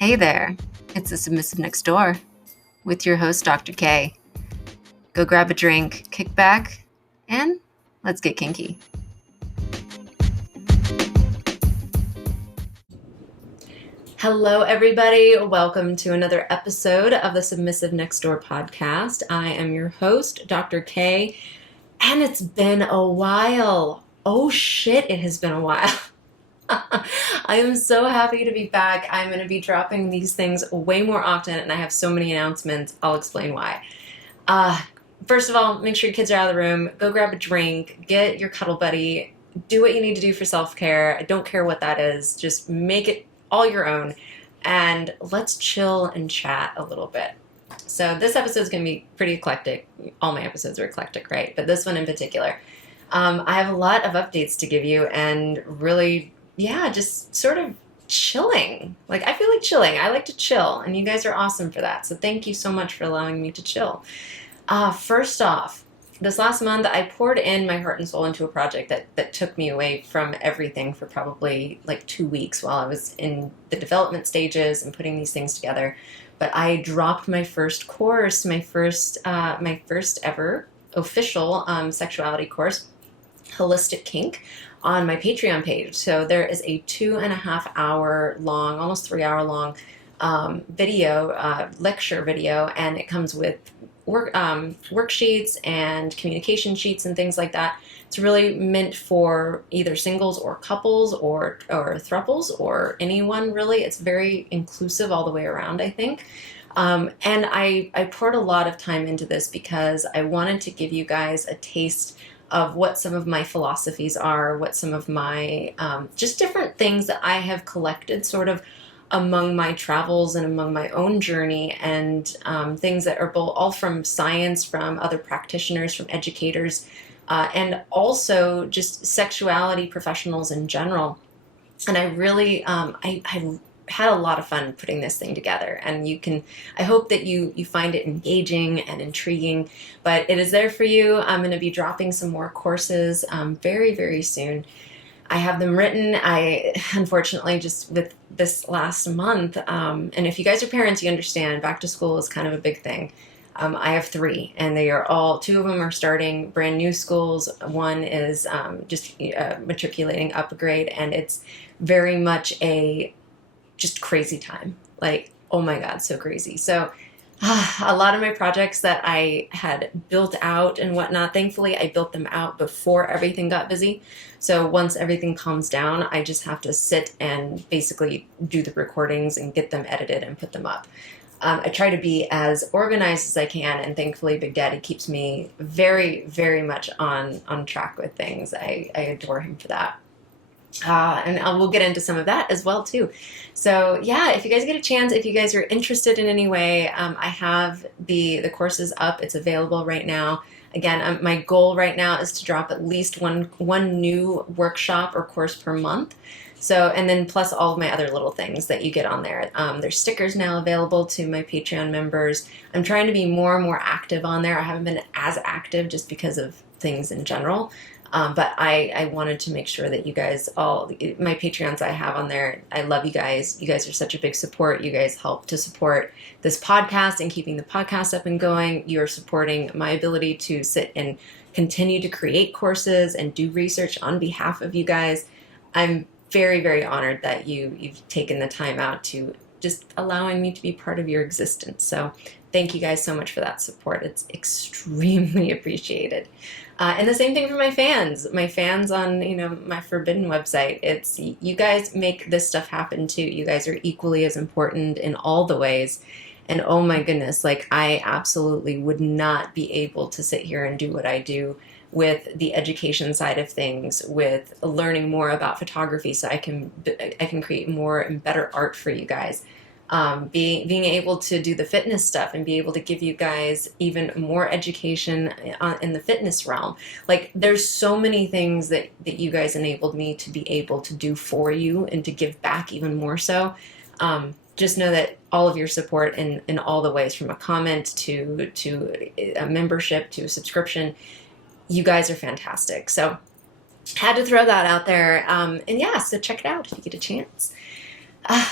Hey there, it's the Submissive Next Door with your host, Dr. K. Go grab a drink, kick back, and let's get kinky. Hello, everybody. Welcome to another episode of the Submissive Next Door podcast. I am your host, Dr. K, and it's been a while. Oh shit, it has been a while. I am so happy to be back. I'm going to be dropping these things way more often, and I have so many announcements. I'll explain why. First of all, make sure your kids are out of the room. Go grab a drink. Get your cuddle buddy. Do what you need to do for self-care. I don't care what that is. Just make it all your own, and let's chill and chat a little bit. So this episode is going to be pretty eclectic. All my episodes are eclectic, right? But this one in particular. I have a lot of updates to give you, and really, just sort of chilling. Like, I feel like chilling. I like to chill, and you guys are awesome for that. So thank you so much for allowing me to chill. First off, this last month, I poured in my heart and soul into a project that took me away from everything for probably like 2 weeks while I was in the development stages and putting these things together. But I dropped my first course, my first ever official sexuality course, Holistic Kink, on my Patreon page. So there is a 2.5 hour long, almost 3 hour long lecture video, and it comes with worksheets and communication sheets and things like that. It's really meant for either singles or couples or thruples or anyone really. It's very inclusive all the way around, I think. And I poured a lot of time into this because I wanted to give you guys a taste of what some of my philosophies are, what some of my just different things that I have collected sort of among my travels and among my own journey, and things that are both all from science, from other practitioners, from educators, and also just sexuality professionals in general. And I really, I had a lot of fun putting this thing together, and I hope that you find it engaging and intriguing, but it is there for you. I'm going to be dropping some more courses very, very soon. I have them written. I, unfortunately, just with this last month, and if you guys are parents, you understand back to school is kind of a big thing. I have 3, and they are all, 2 of them are starting brand new schools. One is just matriculating up a grade, and it's very much a just crazy time. Like, oh my God, so crazy. So a lot of my projects that I had built out and whatnot, thankfully I built them out before everything got busy. So once everything calms down, I just have to sit and basically do the recordings and get them edited and put them up. I try to be as organized as I can, and thankfully Big Daddy keeps me very, very much on track with things. I adore him for that. And we'll get into some of that as well too. So yeah, if you guys get a chance, if you guys are interested in any way, I have the courses up. It's available right now. Again, my goal right now is to drop at least one new workshop or course per month. So, and then plus all of my other little things that you get on there. There's stickers now available to my Patreon members. I'm trying to be more and more active on there. I haven't been as active just because of things in general. But I wanted to make sure that you guys all, my Patreons I have on there, I love you guys. You guys are such a big support. You guys help to support this podcast and keeping the podcast up and going. You're supporting my ability to sit and continue to create courses and do research on behalf of you guys. I'm very, very honored that you've taken the time out to just allowing me to be part of your existence. So thank you guys so much for that support. It's extremely appreciated. And the same thing for my fans on, my Forbidden website. It's, you guys make this stuff happen too. You guys are equally as important in all the ways. And oh my goodness, like, I absolutely would not be able to sit here and do what I do with the education side of things, with learning more about photography so I can create more and better art for you guys. Being able to do the fitness stuff and be able to give you guys even more education in the fitness realm. Like, there's so many things that you guys enabled me to be able to do for you and to give back even more so. Just know that all of your support in all the ways, from a comment to a membership to a subscription, you guys are fantastic. So had to throw that out there. And yeah, so check it out if you get a chance.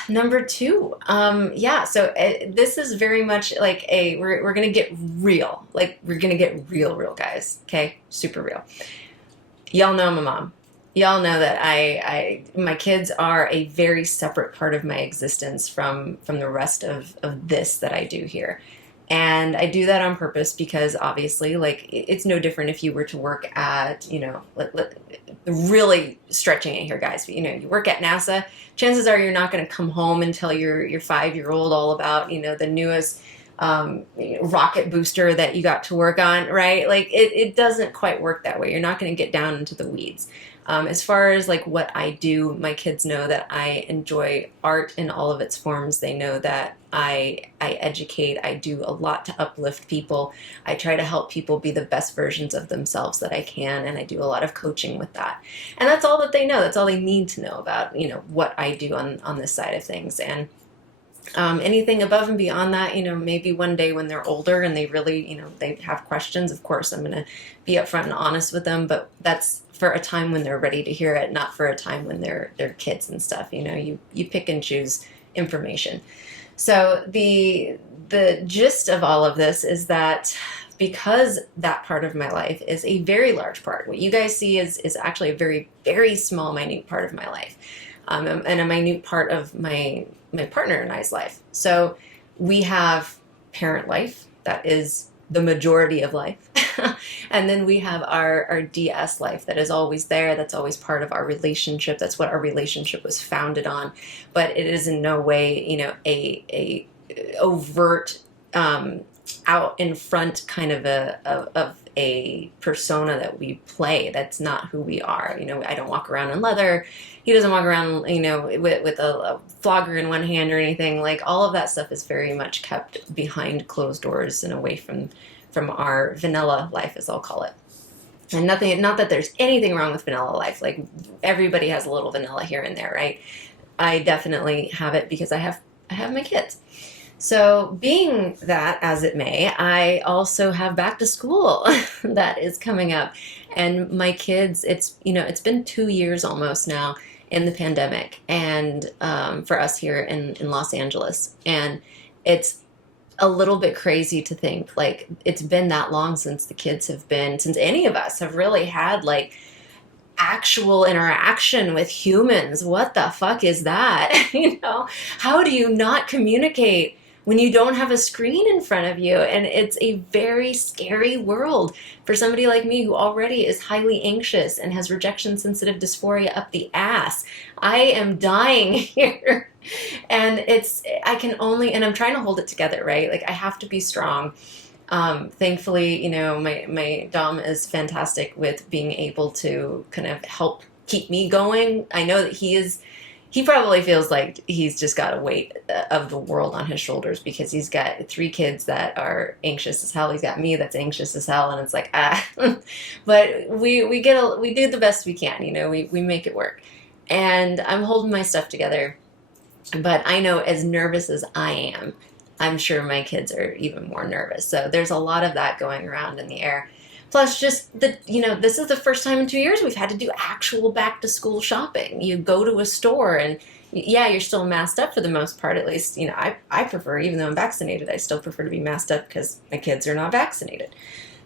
Number two, yeah. So this is very much like we're gonna get real, like we're gonna get real, guys. Okay, super real. Y'all know I'm a mom. Y'all know that my kids are a very separate part of my existence from the rest of this that I do here. And I do that on purpose because obviously, like, it's no different if you were to work at, really stretching it here, guys. But, you work at NASA, chances are you're not going to come home and tell your 5-year-old all about, the newest rocket booster that you got to work on, right? Like it doesn't quite work that way. You're not going to get down into the weeds. As far as like what I do, my kids know that I enjoy art in all of its forms. They know that I educate. I do a lot to uplift people. I try to help people be the best versions of themselves that I can, and I do a lot of coaching with that. And that's all that they know. That's all they need to know about, what I do on this side of things. And anything above and beyond that, maybe one day when they're older and they really, they have questions, of course, I'm going to be upfront and honest with them, but that's for a time when they're ready to hear it, not for a time when they're kids and stuff. You pick and choose information. So the gist of all of this is that because that part of my life is a very large part, what you guys see is actually a very, very small, minute part of my life, and a minute part of my partner and I's life. So we have parent life, that is the majority of life. And then we have our DS life that is always there. That's always part of our relationship. That's what our relationship was founded on. But it is in no way, a overt, out in front kind of a persona that we play. That's not who we are. I don't walk around in leather. He doesn't walk around, with a flogger in one hand or anything. Like all of that stuff is very much kept behind closed doors and away from our vanilla life, as I'll call it. And not that there's anything wrong with vanilla life. Like everybody has a little vanilla here and there, right? I definitely have it because I have my kids. So being that as it may, I also have back to school that is coming up. And my kids, it's been 2 years almost now in the pandemic, and for us here in Los Angeles. And it's a little bit crazy to think like it's been that long since any of us have really had like actual interaction with humans. What the fuck is that? How do you not communicate when you don't have a screen in front of you? And it's a very scary world for somebody like me who already is highly anxious and has rejection sensitive dysphoria up the ass. I am dying here. And I'm trying to hold it together, right? Like I have to be strong. Thankfully, my Dom is fantastic with being able to kind of help keep me going. I know that he probably feels like he's just got a weight of the world on his shoulders because he's got 3 kids that are anxious as hell. He's got me that's anxious as hell, and it's like, but we do the best we can, we make it work. And I'm holding my stuff together, but I know as nervous as I am, I'm sure my kids are even more nervous. So there's a lot of that going around in the air. Plus, just this is the first time in 2 years we've had to do actual back to school shopping. You go to a store and yeah, you're still masked up for the most part. At least, I prefer, even though I'm vaccinated, I still prefer to be masked up because my kids are not vaccinated.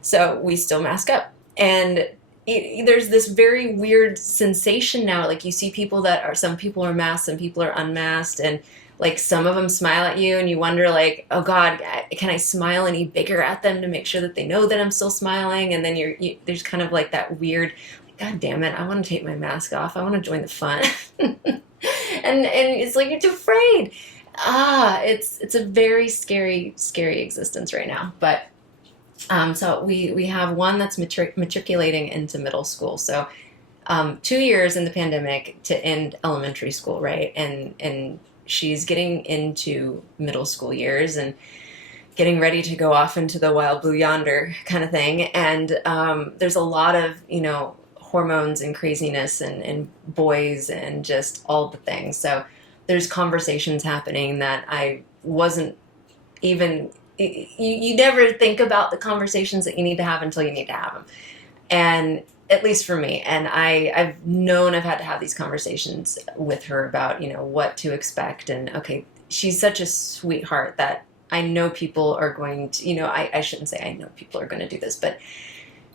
So we still mask up. And there's this very weird sensation now. Like you see some people are masked, some people are unmasked, and like some of them smile at you and you wonder like, oh God, can I smile any bigger at them to make sure that they know that I'm still smiling? And then there's kind of like that weird, God damn it, I want to take my mask off. I want to join the fun. and it's like, you're too afraid. It's a very scary, scary existence right now. But so we have one that's matriculating into middle school. So 2 years in the pandemic to end elementary school, right? And she's getting into middle school years and getting ready to go off into the wild blue yonder kind of thing. And there's a lot of, hormones and craziness and boys and just all the things. So there's conversations happening that I wasn't even, you never think about the conversations that you need to have until you need to have them. And at least for me. And I've known I've had to have these conversations with her about, what to expect. And okay, she's such a sweetheart that I know people are going to, I shouldn't say I know people are going to do this, but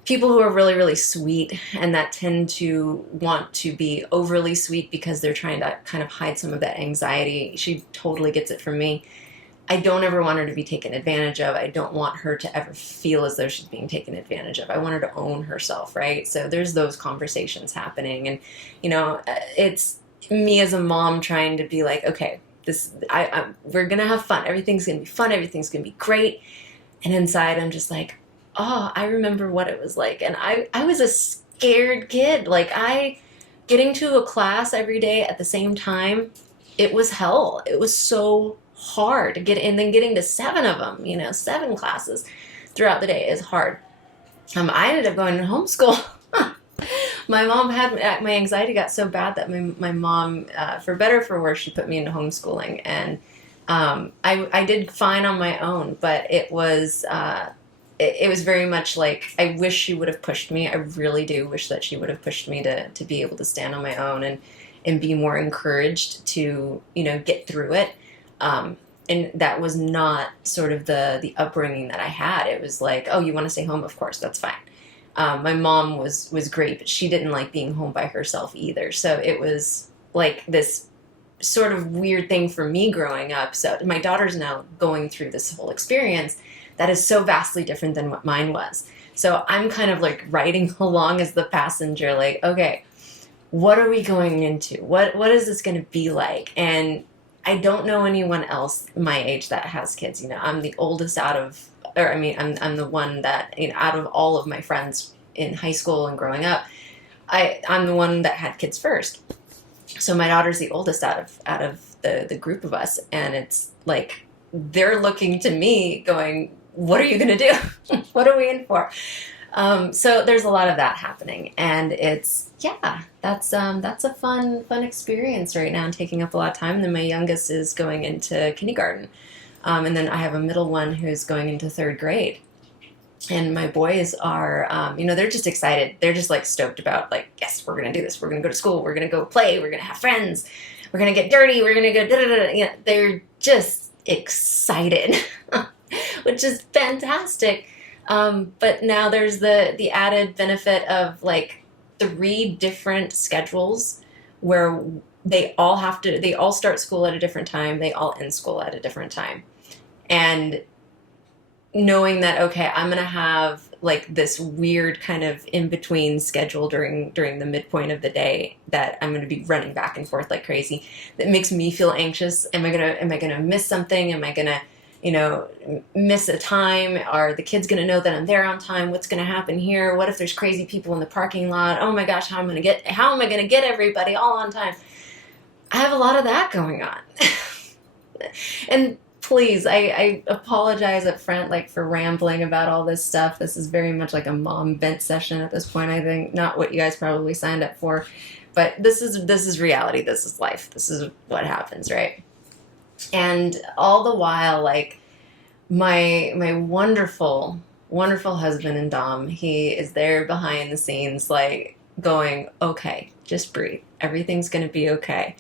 people who are really, really sweet and that tend to want to be overly sweet because they're trying to kind of hide some of that anxiety. She totally gets it from me. I don't ever want her to be taken advantage of. I don't want her to ever feel as though she's being taken advantage of. I want her to own herself, right? So there's those conversations happening. And, it's me as a mom trying to be like, okay, we're going to have fun. Everything's going to be fun. Everything's going to be great. And inside I'm just like, oh, I remember what it was like. And I was a scared kid. Like getting to a class every day at the same time, it was hell. It was so hard to get in, and then getting to 7 of them, 7 classes throughout the day is hard. I ended up going to homeschool. My mom my anxiety got so bad that my mom, for better or for worse, she put me into homeschooling. And I did fine on my own, but it was very much like, I wish she would have pushed me. I really do wish that she would have pushed me to be able to stand on my own and be more encouraged to, get through it. And that was not sort of the upbringing that I had. It was like, oh, you want to stay home? Of course, that's fine. My mom was great, but she didn't like being home by herself either. So it was like this sort of weird thing for me growing up. So my daughter's now going through this whole experience that is so vastly different than what mine was. So I'm kind of like riding along as the passenger, like, okay, what are we going into? What is this going to be like? And I don't know anyone else my age that has kids. I'm the oldest I'm the one that, out of all of my friends in high school and growing up, I'm the one that had kids first. So my daughter's the oldest out of the group of us. And it's like, they're looking to me going, what are you going to do? What are we in for? So there's a lot of that happening, and that's a fun experience right now and taking up a lot of time. And then my youngest is going into kindergarten. And then I have a middle one who's going into 3rd grade. And my boys are, they're just excited. They're just like stoked about like, yes, we're going to do this. We're going to go to school. We're going to go play. We're going to have friends. We're going to get dirty. We're going to go da-da-da. They're just excited, which is fantastic. But now there's the added benefit of like 3 different schedules where they all start school at a different time. They all end school at a different time. And knowing that, okay, I'm going to have like this weird kind of in-between schedule during the midpoint of the day that I'm going to be running back and forth like crazy. That makes me feel anxious. Am I going to miss something? Am I going to, miss a time? Are the kids going to know that I'm there on time? What's going to happen here? What if there's crazy people in the parking lot? Oh my gosh, how am I going to get everybody all on time? I have a lot of that going on. And please, I apologize up front, like, for rambling about all this stuff. This is very much like a mom vent session at this point, I think. Not what you guys probably signed up for, but this is reality. This is life. This is what happens, right? And all the while, like, my wonderful, wonderful husband and Dom, he is there behind the scenes, like, going, okay, just breathe. Everything's going to be okay.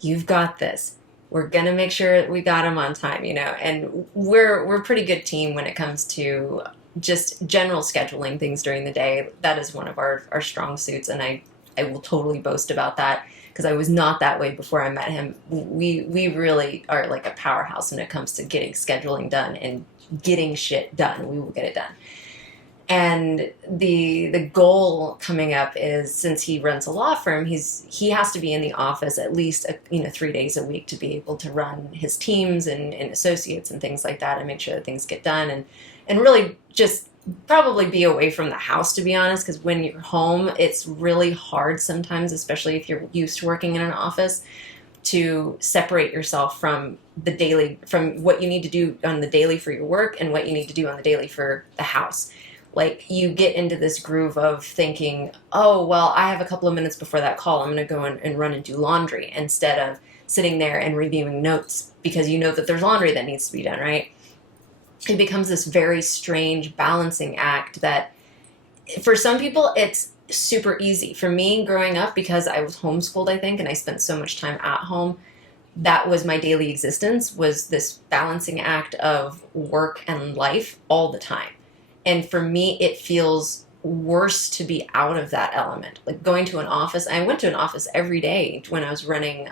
You've got this. We're going to make sure we got him on time, and we're a pretty good team when it comes to just general scheduling things during the day. That is one of our strong suits, and I will totally boast about that because I was not that way before I met him. We really are like a powerhouse when it comes to getting scheduling done and getting shit done. We will get it done. And the goal coming up is, since he runs a law firm, he has to be in the office at least 3 days a week to be able to run his teams and associates and things like that, and make sure that things get done, and really just probably be away from the house, to be honest, because when you're home, it's really hard sometimes, especially if you're used to working in an office, to separate yourself from what you need to do on the daily for your work and what you need to do on the daily for the house. Like, you get into this groove of thinking, oh, well, I have a couple of minutes before that call. I'm going to go and run and do laundry, instead of sitting there and reviewing notes because you know that there's laundry that needs to be done, right? It becomes this very strange balancing act that for some people it's super easy for me growing up because I was homeschooled, I think, and I spent so much time at home. That was my daily existence, was this balancing act of work and life all the time. And for me, it feels worse to be out of that element. Like going to an office, I went to an office every day when I was running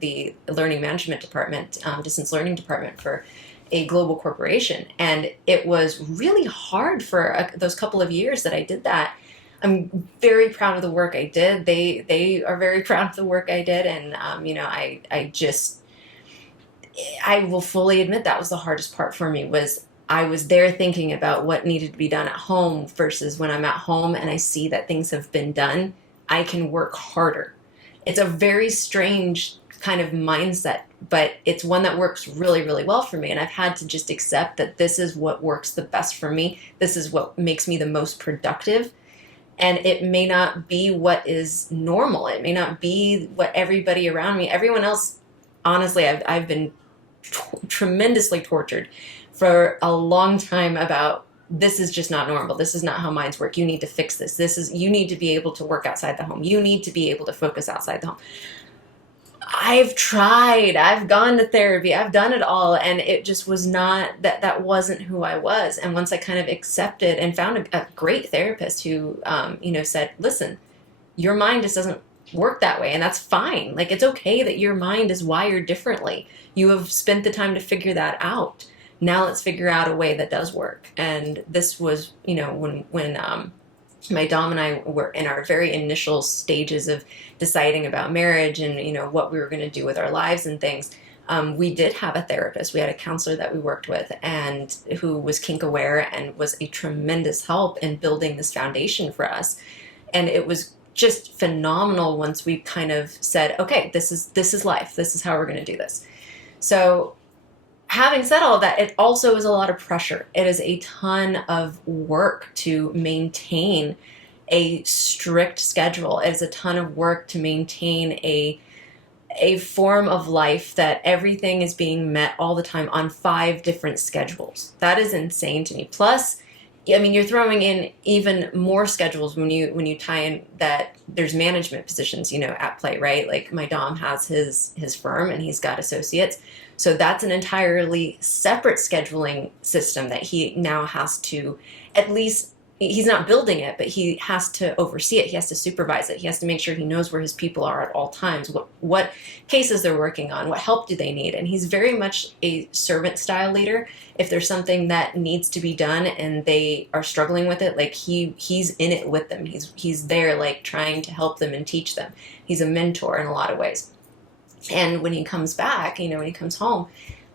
the learning management department, distance learning department for a global corporation. And it was really hard for those couple of years that I did that. I'm very proud of the work I did. They are very proud of the work I did. And, I will fully admit that was the hardest part for me, was I was there thinking about what needed to be done at home versus when I'm at home and I see that things have been done, I can work harder. It's a very strange kind of mindset, but it's one that works really, really well for me. And I've had to just accept that this is what works the best for me. This is what makes me the most productive. And it may not be what is normal. It may not be what everybody around me, everyone else, honestly, I've been tremendously tortured for a long time about, this is just not normal. This is not how minds work. You need to fix this. You need to be able to work outside the home. You need to be able to focus outside the home. I've tried, I've gone to therapy, I've done it all, and it just was not, that wasn't who I was. And once I kind of accepted and found a great therapist who, said, listen, your mind just doesn't work that way, and that's fine. Like, it's okay that your mind is wired differently. You have spent the time to figure that out. Now let's figure out a way that does work. And this was, when my dom and I were in our very initial stages of deciding about marriage and, what we were going to do with our lives and things. We did have a therapist. We had a counselor that we worked with, and who was kink aware and was a tremendous help in building this foundation for us. And it was just phenomenal once we kind of said, okay, this is life. This is how we're going to do this. So having said all of that, it also is a lot of pressure. It is a ton of work to maintain a strict schedule. It is a ton of work to maintain a form of life that everything is being met all the time on 5 different schedules. That is insane to me. Plus, you're throwing in even more schedules when you tie in that there's management positions, at play, right? Like, my dom has his firm and he's got associates. So that's an entirely separate scheduling system that he now has to, at least, he's not building it, but he has to oversee it. He has to supervise it. He has to make sure he knows where his people are at all times, what cases they're working on, what help do they need. And he's very much a servant style leader. If there's something that needs to be done and they are struggling with it, like, he's in it with them. He's there, like, trying to help them and teach them. He's a mentor in a lot of ways. And when he comes back, when he comes home,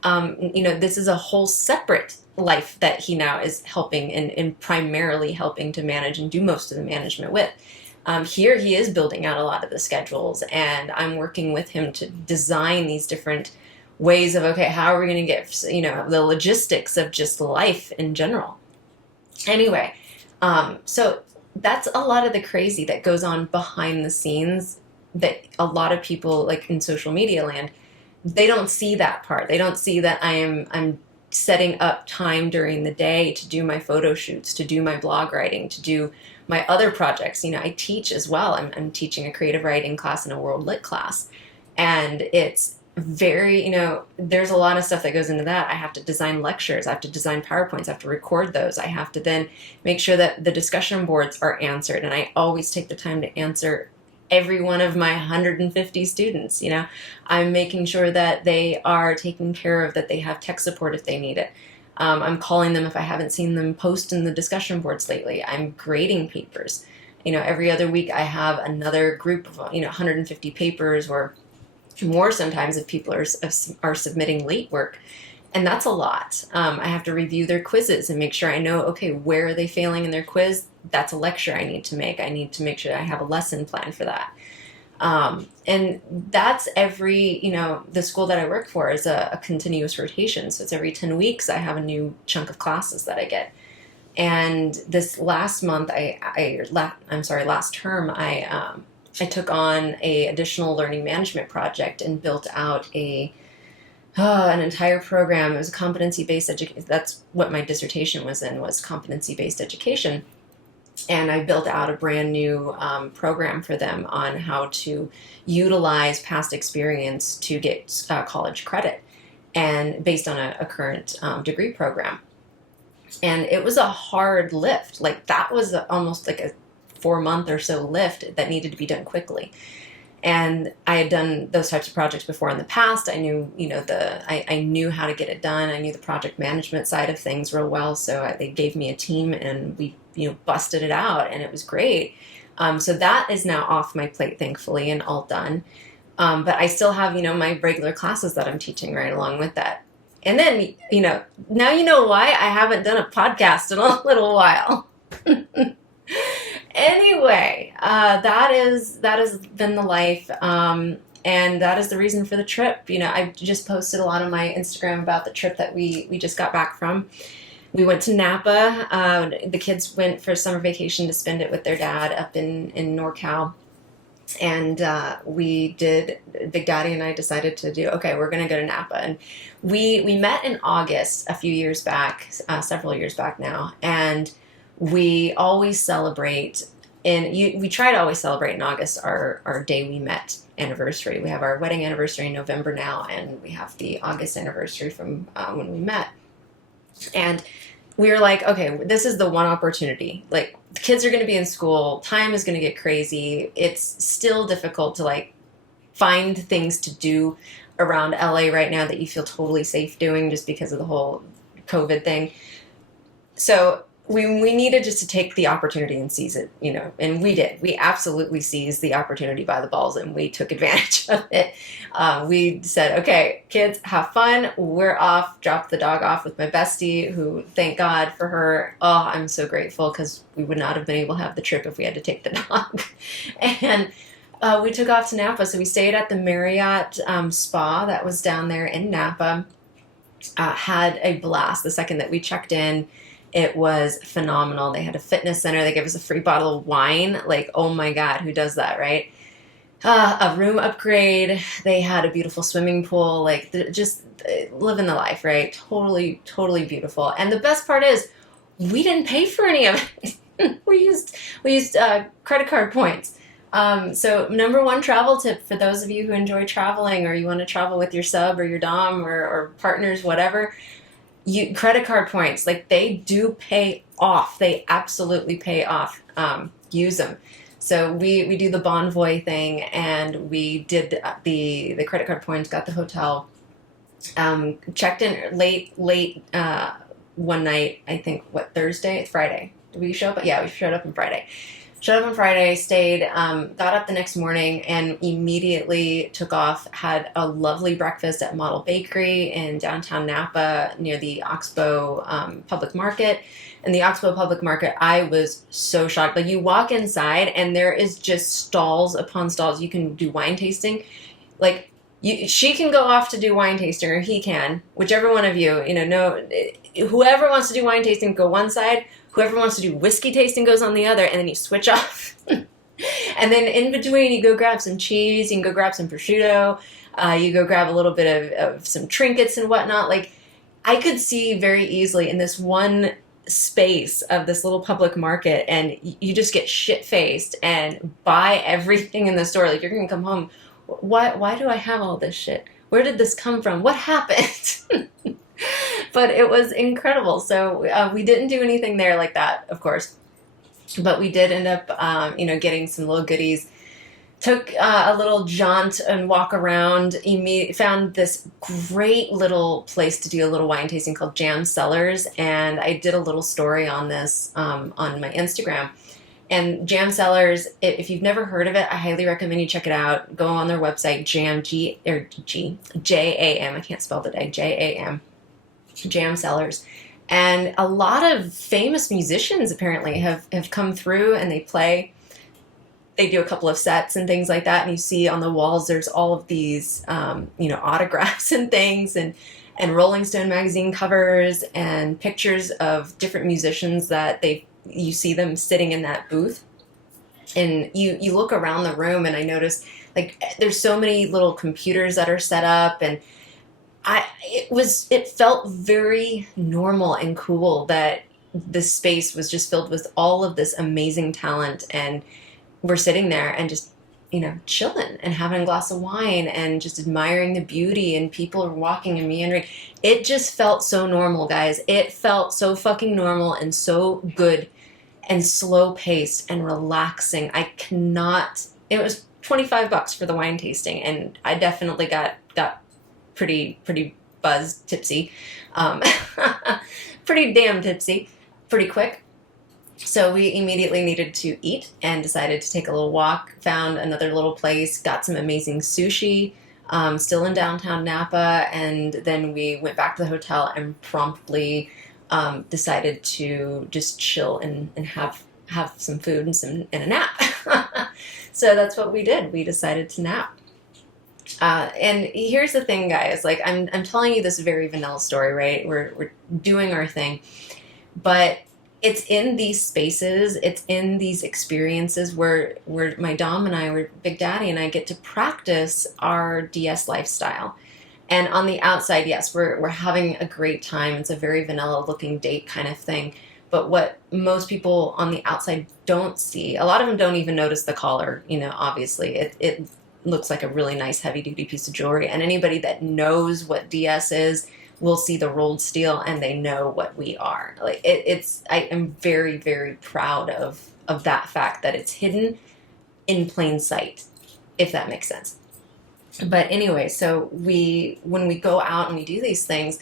this is a whole separate life that he now is helping and primarily helping to manage and do most of the management with. Here he is building out a lot of the schedules, and I'm working with him to design these different ways of, okay, how are we going to get, the logistics of just life in general. Anyway, so that's a lot of the crazy that goes on behind the scenes that a lot of people, like in social media land, they don't see that part. They don't see that I'm setting up time during the day to do my photo shoots, to do my blog writing, to do my other projects. I teach as well. I'm teaching a creative writing class and a world lit class. And it's very, there's a lot of stuff that goes into that. I have to design lectures. I have to design PowerPoints. I have to record those. I have to then make sure that the discussion boards are answered. And I always take the time to answer every one of my 150 students. I'm making sure that they are taken care of, that they have tech support if they need it. I'm calling them if I haven't seen them post in the discussion boards lately. I'm grading papers. Every other week I have another group of 150 papers or more sometimes if people are submitting late work. And that's a lot. I have to review their quizzes and make sure I know, okay, where are they failing in their quiz? That's a lecture I need to make. I need to make sure I have a lesson plan for that. And that's every, the school that I work for is a continuous rotation. So it's every 10 weeks I have a new chunk of classes that I get. And this last month, last term, I took on a additional learning management project and built out an entire program. It was a competency-based education. That's what my dissertation was in, was competency-based education. And I built out a brand new program for them on how to utilize past experience to get college credit, and based on a current degree program. And it was a hard lift. Like, that was almost like a 4-month or so lift that needed to be done quickly. And I had done those types of projects before in the past. I knew, I knew how to get it done. I knew the project management side of things real well. So they gave me a team, and we, busted it out, and it was great. So that is now off my plate, thankfully, and all done. But I still have, my regular classes that I'm teaching right along with that. And then, now you know why I haven't done a podcast in a little while. Anyway, that has been the life, and that is the reason for the trip. I just posted a lot on my Instagram about the trip that we just got back from. We went to Napa. The kids went for summer vacation to spend it with their dad up in NorCal. And Big Daddy and I decided to okay, we're going to go to Napa. And we met in August a few years back, several years back now. And we always celebrate, we try to always celebrate in August our day we met anniversary. We have our wedding anniversary in November now, and we have the August anniversary from when we met. And we were like, okay, this is the one opportunity. Like, the kids are going to be in school. Time is going to get crazy. It's still difficult to find things to do around LA right now that you feel totally safe doing, just because of the whole COVID thing. So we needed just to take the opportunity and seize it, and we did. We absolutely seized the opportunity by the balls, and we took advantage of it. We said, okay, kids, have fun. We're off. Dropped the dog off with my bestie, who, thank God for her. Oh, I'm so grateful, because we would not have been able to have the trip if we had to take the dog. And we took off to Napa. So we stayed at the Marriott spa that was down there in Napa. Had a blast the second that we checked in. It was phenomenal. They had a fitness center. They gave us a free bottle of wine. Like, oh my God, who does that, right? A room upgrade. They had a beautiful swimming pool. Just living the life, right? Totally, totally beautiful. And the best part is, we didn't pay for any of it. we used credit card points. So number one travel tip for those of you who enjoy traveling, or you want to travel with your sub or your dom or partners, whatever. Credit card points, they do pay off. They absolutely pay off. Use them. So we do the Bonvoy thing, and we did the credit card points, got the hotel, checked in late one night, I think, Friday. Did we show up? Yeah, we showed up on Friday. Showed up on Friday, stayed, got up the next morning, and immediately took off. Had a lovely breakfast at Model Bakery in downtown Napa near the Oxbow Public Market. And the Oxbow Public Market, I was so shocked. You walk inside, and there is just stalls upon stalls. You can do wine tasting. She can go off to do wine tasting, or he can, whichever one of you, whoever wants to do wine tasting, go one side. Whoever wants to do whiskey tasting goes on the other, and then you switch off. And then in between, you go grab some cheese, you can go grab some prosciutto, you go grab a little bit of some trinkets and whatnot. I could see very easily in this one space of this little public market, and you just get shit-faced and buy everything in the store. You're going to come home, why do I have all this shit? Where did this come from? What happened? But it was incredible. So we didn't do anything there like that, of course. But we did end up, getting some little goodies. Took a little jaunt and walk around. Found this great little place to do a little wine tasting called Jam Cellars. And I did a little story on this on my Instagram. And Jam Cellars, if you've never heard of it, I highly recommend you check it out. Go on their website, J-A-M. I can't spell today. J-A-M. Jam Cellars. And a lot of famous musicians apparently have come through, and they play. They do a couple of sets and things like that. And you see on the walls, there's all of these, autographs and things, and Rolling Stone magazine covers, and pictures of different musicians that you see them sitting in that booth. And you look around the room, and I noticed there's so many little computers that are set up, and it felt very normal and cool that the space was just filled with all of this amazing talent, and we're sitting there and just, chilling and having a glass of wine and just admiring the beauty, and people are walking and meandering. It just felt so normal, guys. It felt so fucking normal and so good and slow paced and relaxing. It was $25 for the wine tasting, and I definitely got pretty buzzed, tipsy, pretty damn tipsy, pretty quick. So we immediately needed to eat and decided to take a little walk, found another little place, got some amazing sushi, still in downtown Napa, and then we went back to the hotel and promptly decided to just chill and have some food and a nap. So that's what we did. We decided to nap. And here's the thing, guys. Like, I'm telling you this very vanilla story, right? We're doing our thing, but it's in these spaces, it's in these experiences where my Dom and I, where Big Daddy and I, get to practice our DS lifestyle. And on the outside, yes, we're having a great time. It's a very vanilla looking date kind of thing. But what most people on the outside don't see, a lot of them don't even notice the collar, obviously. It looks like a really nice heavy duty piece of jewelry. And anybody that knows what DS is will see the rolled steel, and they know what we are. Like, I am very, very proud of that fact, that it's hidden in plain sight, if that makes sense. But anyway, so when we go out and we do these things,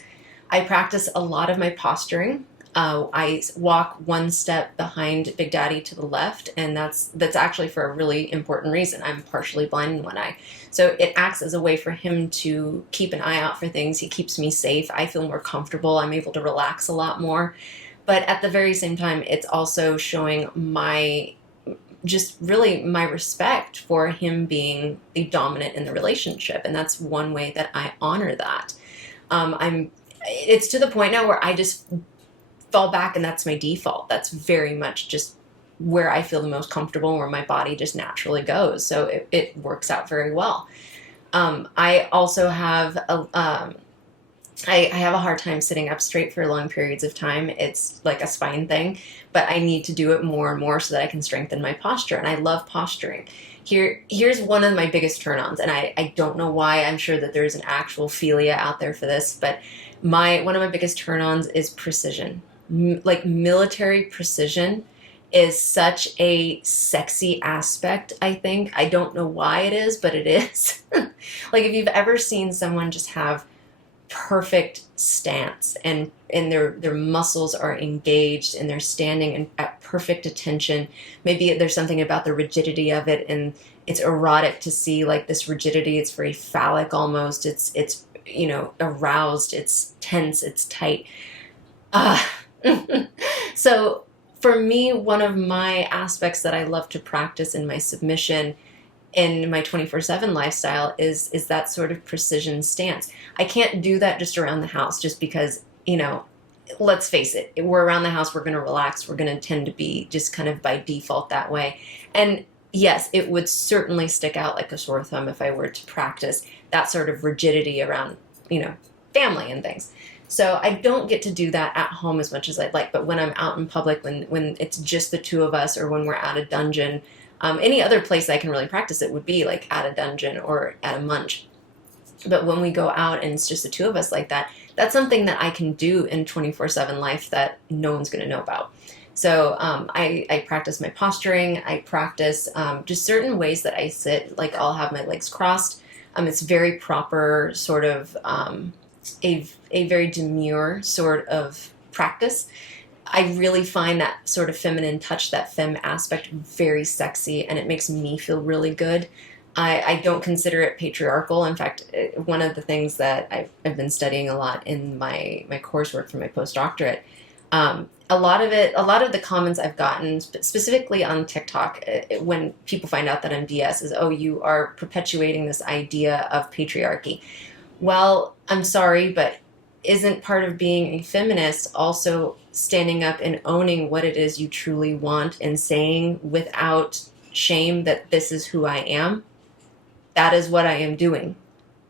I practice a lot of my posturing. I walk one step behind Big Daddy to the left, and that's actually for a really important reason. I'm partially blind in one eye. So it acts as a way for him to keep an eye out for things. He keeps me safe. I feel more comfortable. I'm able to relax a lot more. But at the very same time, it's also showing my respect for him being the dominant in the relationship. And that's one way that I honor that. It's to the point now where I just fall back, and that's my default. That's very much just where I feel the most comfortable, where my body just naturally goes. So it works out very well. I also have I have a hard time sitting up straight for long periods of time. It's like a spine thing, but I need to do it more and more so that I can strengthen my posture. And I love posturing. Here's one of my biggest turn-ons, and I don't know why. I'm sure that there's an actual philia out there for this, but one of my biggest turn-ons is precision. Like, military precision is such a sexy aspect, I think. I don't know why it is, but it is. Like, if you've ever seen someone just have perfect stance, and their muscles are engaged, and they're standing at perfect attention. Maybe there's something about the rigidity of it, and it's erotic to see, like, this rigidity. It's very phallic almost. It's aroused. It's tense. It's tight. So for me, one of my aspects that I love to practice in my submission, in my 24/7 lifestyle, is that sort of precision stance. I can't do that just around the house, just because, let's face it, we're around the house, we're going to relax, we're going to tend to be just kind of by default that way. And yes, it would certainly stick out like a sore thumb if I were to practice that sort of rigidity around, family and things. So I don't get to do that at home as much as I'd like. But when I'm out in public, when it's just the two of us, or when we're at a dungeon, any other place I can really practice it would be like at a dungeon or at a munch. But when we go out and it's just the two of us like that, that's something that I can do in 24/7 life that no one's going to know about. So I practice my posturing. I practice just certain ways that I sit. Like, I'll have my legs crossed. It's very proper, sort of a very demure sort of practice. I really find that sort of feminine touch, that femme aspect, very sexy, and it makes me feel really good. I don't consider it patriarchal. In fact, one of the things that I've been studying a lot in my coursework for my postdoctorate, a lot of the comments I've gotten, specifically on TikTok, when people find out that I'm DS, is, oh, you are perpetuating this idea of patriarchy. Well, I'm sorry, but isn't part of being a feminist also standing up and owning what it is you truly want, and saying without shame that this is who I am? That is what I am doing.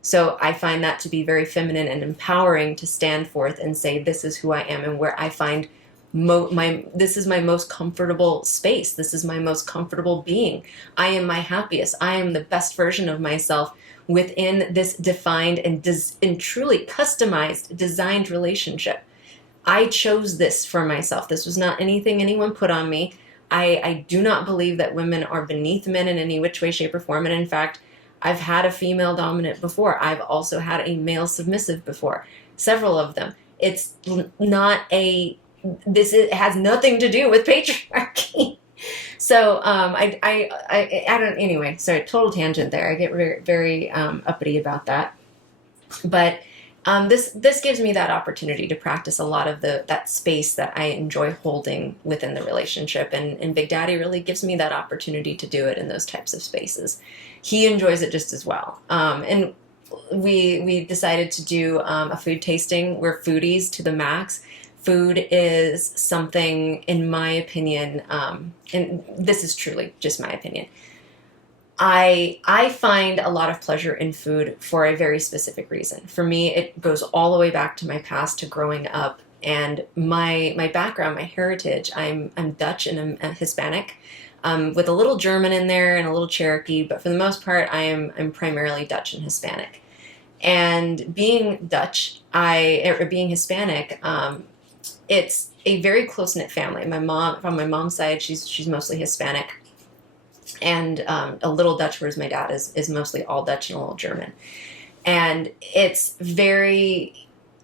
So I find that to be very feminine and empowering, to stand forth and say, this is who I am, and where I find this is my most comfortable space. This is my most comfortable being. I am my happiest. I am the best version of myself within this defined and truly customized, designed relationship. I chose this for myself. This was not anything anyone put on me. I do not believe that women are beneath men in any which way, shape, or form. And in fact, I've had a female dominant before. I've also had a male submissive before. Several of them. It's not it has nothing to do with patriarchy. So I don't, anyway, sorry, total tangent there. I get very, very uppity about that. But this gives me that opportunity to practice a lot of that space that I enjoy holding within the relationship. And Big Daddy really gives me that opportunity to do it in those types of spaces. He enjoys it just as well. And we decided to do a food tasting. We're foodies to the max. Food is something, in my opinion, and this is truly just my opinion, I find a lot of pleasure in food for a very specific reason. For me, it goes all the way back to my past, to growing up, and my background, my heritage. I'm Dutch and I'm Hispanic, with a little German in there and a little Cherokee, but for the most part, I'm primarily Dutch and Hispanic. And being Dutch, or being Hispanic, it's a very close-knit family. My mom, from my mom's side, she's mostly Hispanic, and a little Dutch, whereas my dad is mostly all Dutch and a little German. And it's very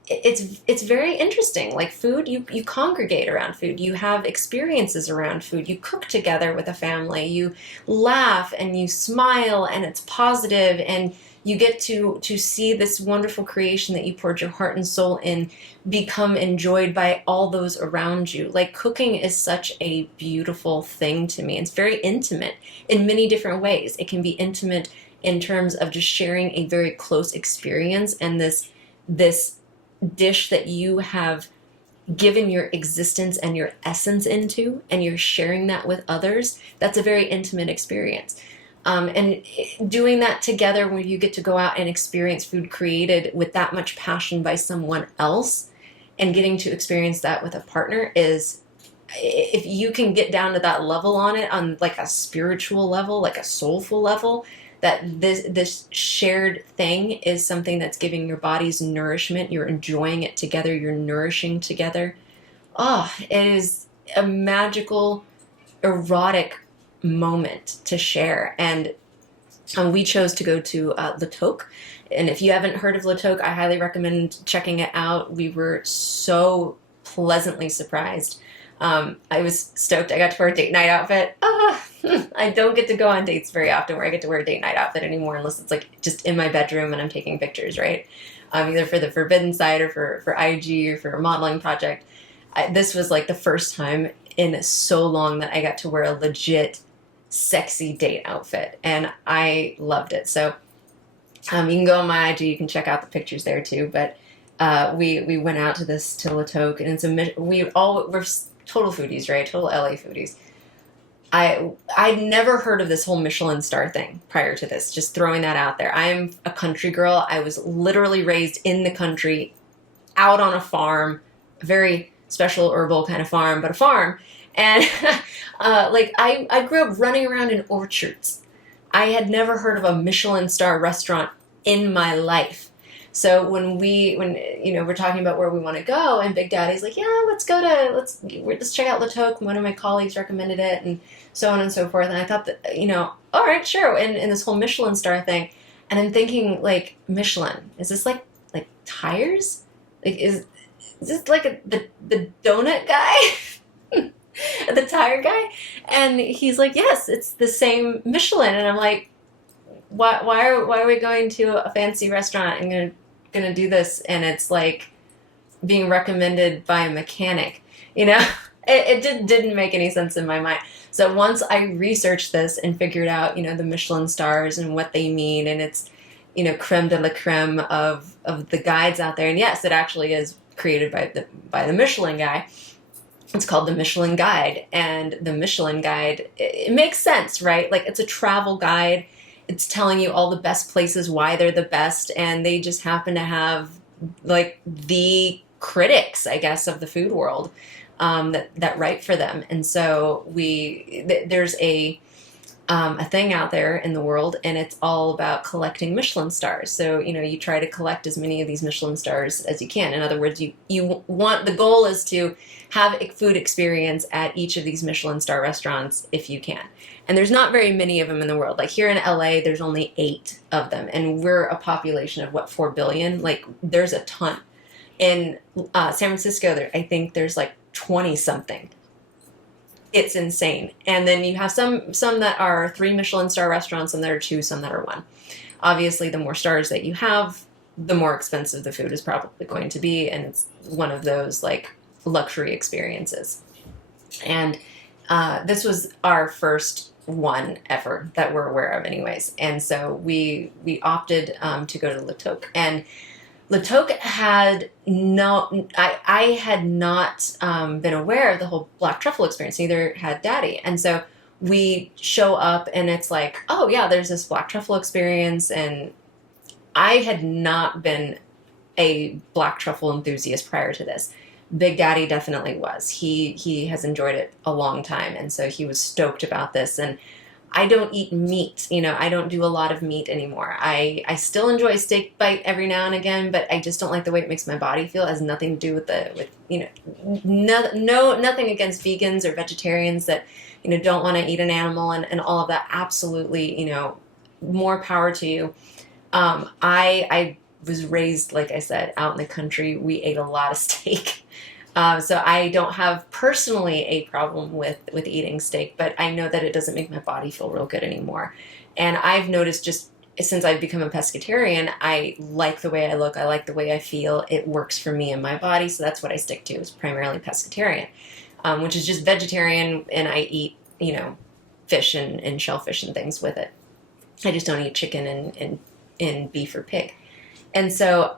interesting. Like food, you congregate around food. You have experiences around food. You cook together with a family. You laugh and you smile, and it's positive, and you get to see this wonderful creation that you poured your heart and soul in become enjoyed by all those around you. Like, cooking is such a beautiful thing to me. It's very intimate in many different ways. It can be intimate in terms of just sharing a very close experience, and this dish that you have given your existence and your essence into, and you're sharing that with others. That's a very intimate experience. And doing that together, where you get to go out and experience food created with that much passion by someone else, and getting to experience that with a partner, is, if you can get down to that level on it, on like a spiritual level, like a soulful level, that this shared thing is something that's giving your bodies nourishment. You're enjoying it together. You're nourishing together. Oh, it is a magical, erotic moment to share. And we chose to go to Le Toc. And if you haven't heard of Le Toc, I highly recommend checking it out. We were so pleasantly surprised. I was stoked. I got to wear a date night outfit. I don't get to go on dates very often where I get to wear a date night outfit anymore, unless it's like just in my bedroom and I'm taking pictures, right? Either for the Forbidden side, or for IG, or for a modeling project. This was like the first time in so long that I got to wear a legit sexy date outfit, and I loved it. So you can go on my IG, you can check out the pictures there too. But we went out to Le Toc, and we're total foodies, right? Total LA foodies. I'd never heard of this whole Michelin star thing prior to this, just throwing that out there. I'm a country girl. I was literally raised in the country, out on a farm, a very special herbal kind of farm, but a farm. And I grew up running around in orchards. I had never heard of a Michelin star restaurant in my life. So when we're talking about where we want to go, and Big Daddy's like, yeah, let's check out Le Toc. One of my colleagues recommended it, and so on and so forth. And I thought that, all right, sure. And this whole Michelin star thing. And I'm thinking, like, Michelin, is this like tires? Like, is this like the donut guy? The tire guy? And he's like, yes, it's the same Michelin. And I'm like, why are we going to a fancy restaurant and gonna do this? And it's like being recommended by a mechanic, It didn't make any sense in my mind. So once I researched this and figured out, the Michelin stars and what they mean, and it's, creme de la creme of the guides out there. And yes, it actually is created by the Michelin guy. It's called the Michelin Guide. And the Michelin Guide, it makes sense, right? Like, it's a travel guide. It's telling you all the best places, why they're the best, and they just happen to have, like, the critics, I guess, of the food world. that write for them. And so there's a thing out there in the world, and it's all about collecting Michelin stars. So, you try to collect as many of these Michelin stars as you can. In other words, the goal is to have a food experience at each of these Michelin star restaurants if you can. And there's not very many of them in the world. Like here in LA, there's only 8 of them, and we're a population of 4 billion? Like there's a ton. In San Francisco, I think there's like 20 something. It's insane. And then you have some that are 3 Michelin star restaurants, and there are 2, some that are 1. Obviously, the more stars that you have, the more expensive the food is probably going to be, and it's one of those like luxury experiences. And this was our first one ever that we're aware of anyways. And so we opted to go to Le Toc. And Le Toc had I had not been aware of the whole black truffle experience, neither had Daddy. And so we show up and it's like, oh yeah, there's this black truffle experience. And I had not been a black truffle enthusiast prior to this. Big Daddy definitely was. He has enjoyed it a long time, and so he was stoked about this. And I don't eat meat, I don't do a lot of meat anymore. I still enjoy a steak bite every now and again, but I just don't like the way it makes my body feel. It has nothing to do with nothing against vegans or vegetarians that, don't want to eat an animal and all of that. Absolutely, more power to you. I was raised, like I said, out in the country. We ate a lot of steak. So I don't have personally a problem with eating steak, but I know that it doesn't make my body feel real good anymore. And I've noticed just since I've become a pescatarian, I like the way I look. I like the way I feel. It works for me and my body. So that's what I stick to, is primarily pescatarian, which is just vegetarian. And I eat, fish and shellfish and things with it. I just don't eat chicken and beef or pig. And so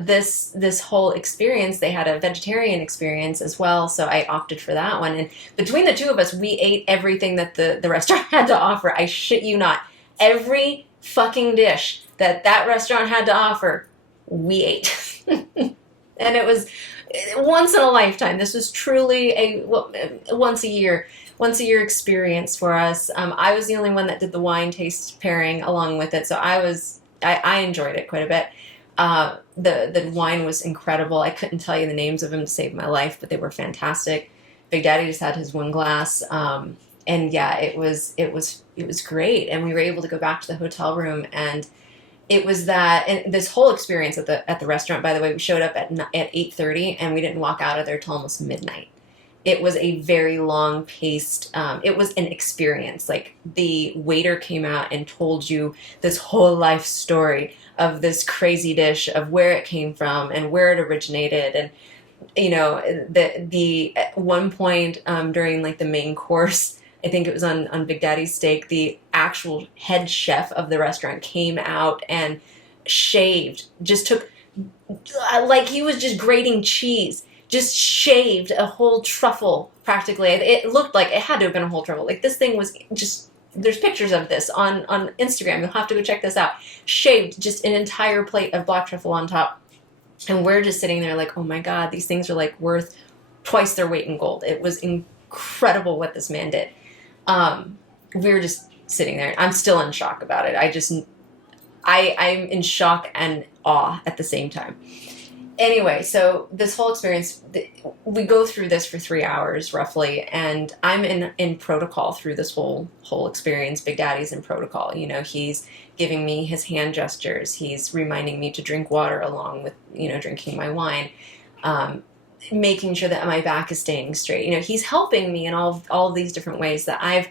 this whole experience, they had a vegetarian experience as well, so I opted for that one. And between the two of us, we ate everything that the restaurant had to offer. I shit you not. Every fucking dish that restaurant had to offer, we ate. And it was once in a lifetime. This was truly a once a year experience for us. I was the only one that did the wine taste pairing along with it, so I enjoyed it quite a bit. The wine was incredible. I couldn't tell you the names of them to save my life, but they were fantastic. Big Daddy just had his one glass. And yeah, it was great. And we were able to go back to the hotel room, and it was and this whole experience at the restaurant, by the way, we showed up at 8:30 and we didn't walk out of there till almost midnight. It was a very long paced, it was an experience. Like the waiter came out and told you this whole life story of this crazy dish, of where it came from and where it originated. And, the at one point during like the main course, I think it was on Big Daddy's steak, the actual head chef of the restaurant came out and shaved, just took, like he was just grating cheese, just shaved a whole truffle practically. It looked like it had to have been a whole truffle. Like this thing was just, there's pictures of this on Instagram. You'll have to go check this out. Shaved just an entire plate of black truffle on top. And we're just sitting there like, oh my God, these things are like worth twice their weight in gold. It was incredible what this man did. We were just sitting there. I'm still in shock about it. I'm in shock and awe at the same time. Anyway, so this whole experience, we go through this for 3 hours roughly, and I'm in protocol through this whole experience. Big Daddy's in protocol. He's giving me his hand gestures. He's reminding me to drink water along with, drinking my wine, making sure that my back is staying straight. He's helping me in all of these different ways that I've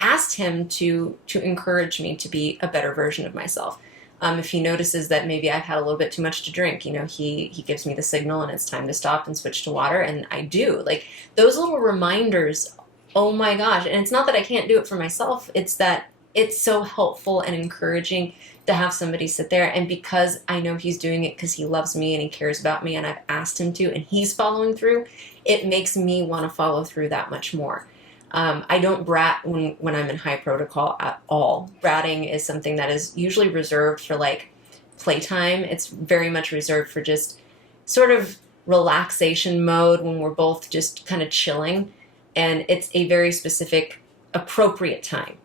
asked him to encourage me to be a better version of myself. If he notices that maybe I've had a little bit too much to drink, he gives me the signal and it's time to stop and switch to water, and I do. Like, those little reminders, oh my gosh. And it's not that I can't do it for myself, it's that it's so helpful and encouraging to have somebody sit there. And because I know he's doing it because he loves me and he cares about me and I've asked him to and he's following through, it makes me want to follow through that much more. I don't brat when I'm in high protocol at all. Bratting is something that is usually reserved for like playtime. It's very much reserved for just sort of relaxation mode when we're both just kind of chilling, and it's a very specific, appropriate time.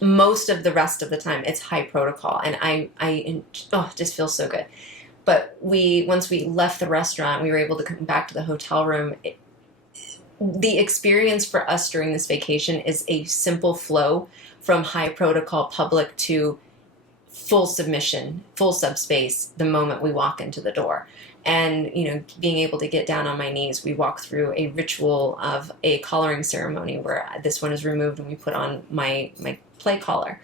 Most of the rest of the time, it's high protocol, and it just feels so good. But once we left the restaurant, we were able to come back to the hotel room. The experience for us during this vacation is a simple flow from high protocol public to full submission, full subspace the moment we walk into the door. And, being able to get down on my knees, we walk through a ritual of a collaring ceremony where this one is removed and we put on my play collar.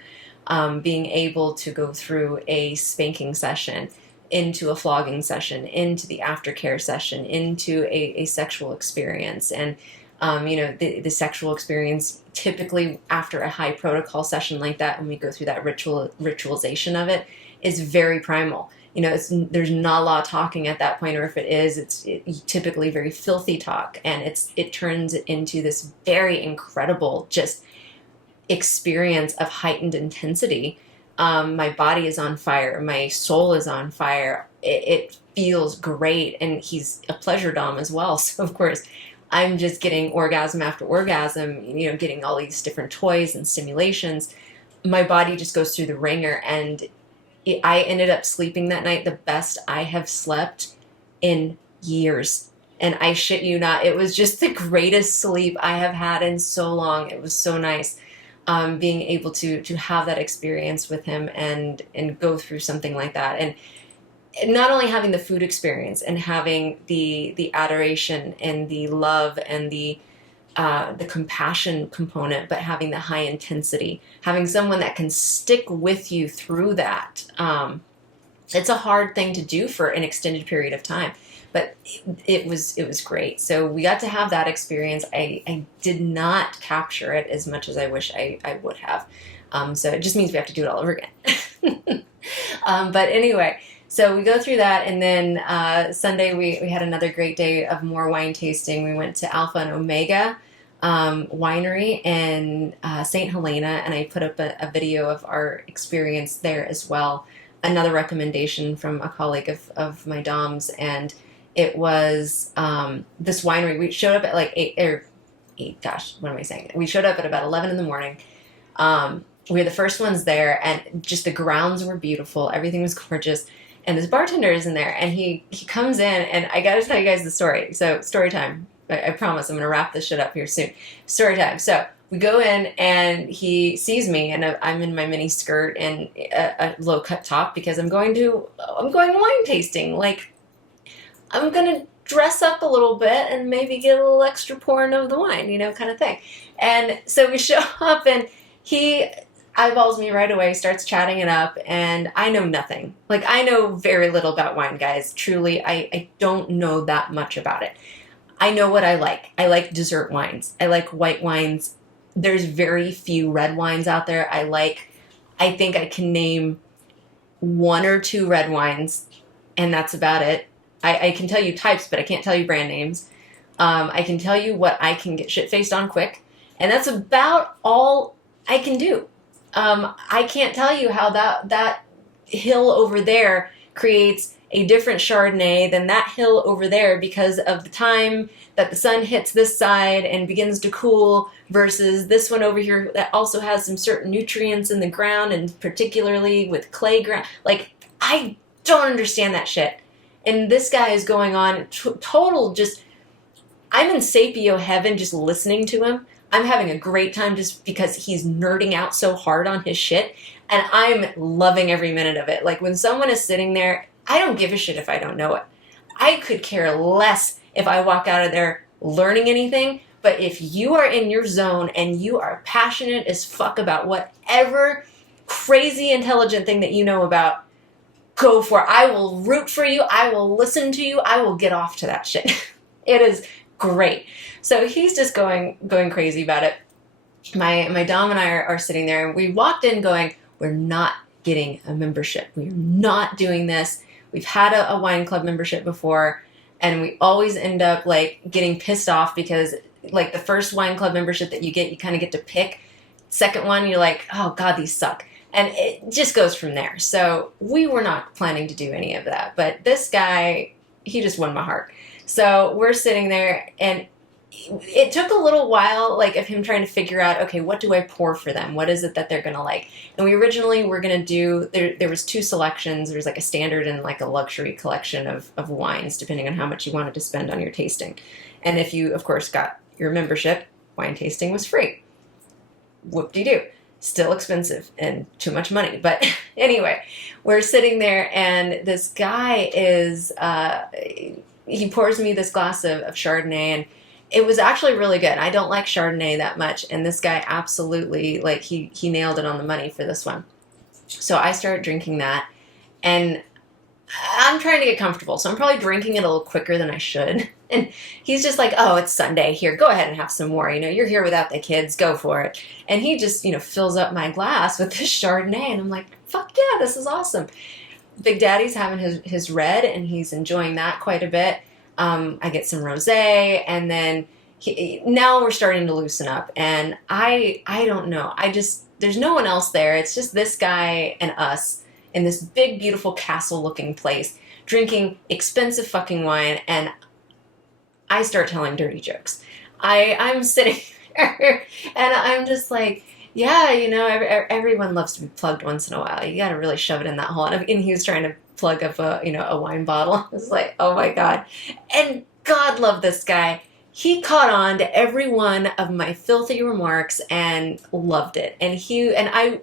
Being able to go through a spanking session, into a flogging session, into the aftercare session, into a sexual experience. And, the sexual experience, typically after a high protocol session like that, when we go through that ritualization of it, is very primal. There's not a lot of talking at that point, or if it is, it's typically very filthy talk, and it turns into this very incredible just experience of heightened intensity. My body is on fire. My soul is on fire. It feels great, and he's a pleasure dom as well. So of course, I'm just getting orgasm after orgasm. Getting all these different toys and stimulations. My body just goes through the ringer, and I ended up sleeping that night the best I have slept in years. And I shit you not, it was just the greatest sleep I have had in so long. It was so nice. Being able to have that experience with him and go through something like that, and not only having the food experience and having the adoration and the love and the compassion component, but having the high intensity, having someone that can stick with you through that. It's a hard thing to do for an extended period of time, but it was great. So we got to have that experience. I did not capture it as much as I wish I would have. So it just means we have to do it all over again. But anyway, so we go through that, and then Sunday we had another great day of more wine tasting. We went to Alpha and Omega winery in St. Helena, and I put up a video of our experience there as well. Another recommendation from a colleague of my Dom's, and it was this winery. We showed up at like 8, gosh, what am I saying? We showed up at about 11 in the morning. We were the first ones there, and just the grounds were beautiful. Everything was gorgeous. And this bartender is in there, and he comes in, and I got to tell you guys the story. So story time. I promise I'm going to wrap this shit up here soon. Story time. So we go in, and he sees me, and I'm in my mini skirt and a low cut top because I'm going wine tasting. Like, I'm going to dress up a little bit and maybe get a little extra pouring of the wine, kind of thing. And so we show up, and he eyeballs me right away, starts chatting it up, and I know nothing. Like, I know very little about wine, guys. Truly, I don't know that much about it. I know what I like. I like dessert wines. I like white wines. There's very few red wines out there. I think I can name 1 or 2 red wines, and that's about it. I can tell you types, but I can't tell you brand names. I can tell you what I can get shit-faced on quick, and that's about all I can do. I can't tell you how that hill over there creates a different Chardonnay than that hill over there because of the time that the sun hits this side and begins to cool versus this one over here that also has some certain nutrients in the ground, and particularly with clay ground. Like, I don't understand that shit. And this guy is going on total just, I'm in sapio heaven just listening to him. I'm having a great time just because he's nerding out so hard on his shit, and I'm loving every minute of it. Like, when someone is sitting there, I don't give a shit if I don't know it. I could care less if I walk out of there learning anything, but if you are in your zone and you are passionate as fuck about whatever crazy intelligent thing that you know about, go for it. I will root for you. I will listen to you. I will get off to that shit. It is great. So he's just going crazy about it. My Dom and I are sitting there, and we walked in going, we're not getting a membership. We're not doing this. We've had a wine club membership before, and we always end up like getting pissed off because like the first wine club membership that you kind of get to pick. Second one, you're like, oh God, these suck. And it just goes from there. So we were not planning to do any of that. But this guy he just won my heart. So we're sitting there, and it took a little while, like, of him trying to figure out, okay, what do I pour for them? What is it that they're going to like? And we originally were going to do, there was two selections. There was like a standard and like a luxury collection of wines, depending on how much you wanted to spend on your tasting. And if you, of course, got your membership, wine tasting was free. Whoop-de-doo. Still expensive and too much money. But anyway, we're sitting there, and this guy is, he pours me this glass of Chardonnay, and it was actually really good. I don't like Chardonnay that much, and this guy absolutely, like, he nailed it on the money for this one. So I start drinking that, and I'm trying to get comfortable, so I'm probably drinking it a little quicker than I should. And he's just like, oh, it's Sunday. Here, go ahead and have some more. You know, you're here without the kids. Go for it. And he just, you know, fills up my glass with this Chardonnay, and I'm like, fuck yeah, this is awesome. Big Daddy's having his red, and he's enjoying that quite a bit. I get some rosé, and then now we're starting to loosen up, and I don't know. There's no one else there. It's just this guy and us in this big, beautiful castle-looking place, drinking expensive fucking wine, and I start telling dirty jokes. I'm sitting there, and I'm just like, yeah, you know, everyone loves to be plugged once in a while. You got to really shove it in that hole. And he was trying to plug up a wine bottle. I was like, oh my God. And God love this guy. He caught on to every one of my filthy remarks and loved it. And I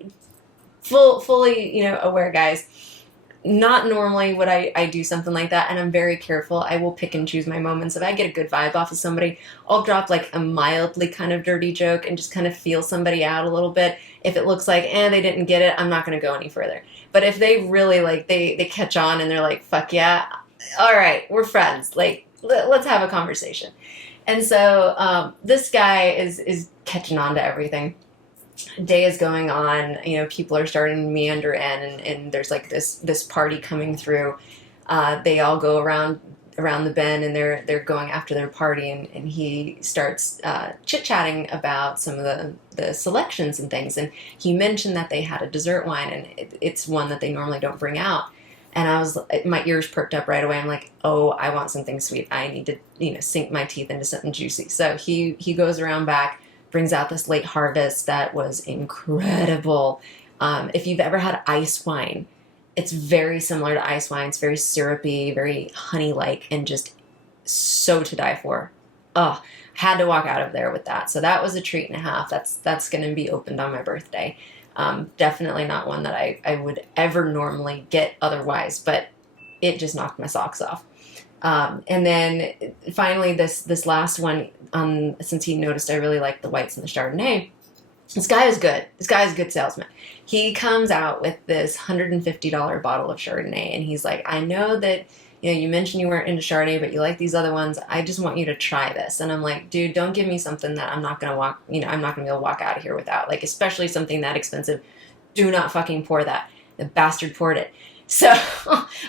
fully, you know, aware, guys, not normally would I do something like that, and I'm very careful. I will pick and choose my moments. If I get a good vibe off of somebody, I'll drop like a mildly kind of dirty joke and just kind of feel somebody out a little bit. If it looks like, they didn't get it, I'm not going to go any further. But if they really, like, they catch on and they're like, fuck yeah, all right, we're friends. Like, let's have a conversation. And so this guy is catching on to everything. Day is going on, you know, people are starting to meander in, and there's like this party coming through. They all go around the bend, and they're going after their party, and he starts chit-chatting about some of the selections and things, and he mentioned that they had a dessert wine, and it's one that they normally don't bring out. And my ears perked up right away. I'm like, oh, I want something sweet. I need to, you know, sink my teeth into something juicy. So he goes around back, brings out this late harvest that was incredible. If you've ever had ice wine, it's very similar to ice wine. It's very syrupy, very honey-like, and just so to die for. Oh, had to walk out of there with that. So that was a treat and a half. That's going to be opened on my birthday. Definitely not one that I would ever normally get otherwise, but it just knocked my socks off. And then finally this last one, since he noticed I really liked the whites and the Chardonnay, this guy is good. This guy is a good salesman. He comes out with this $150 bottle of Chardonnay, and he's like, I know that, you know, you mentioned you weren't into Chardonnay, but you like these other ones. I just want you to try this. And I'm like, dude, don't give me something that I'm not going to be able to walk out of here without. Like, especially something that expensive. Do not fucking pour that. The bastard poured it. So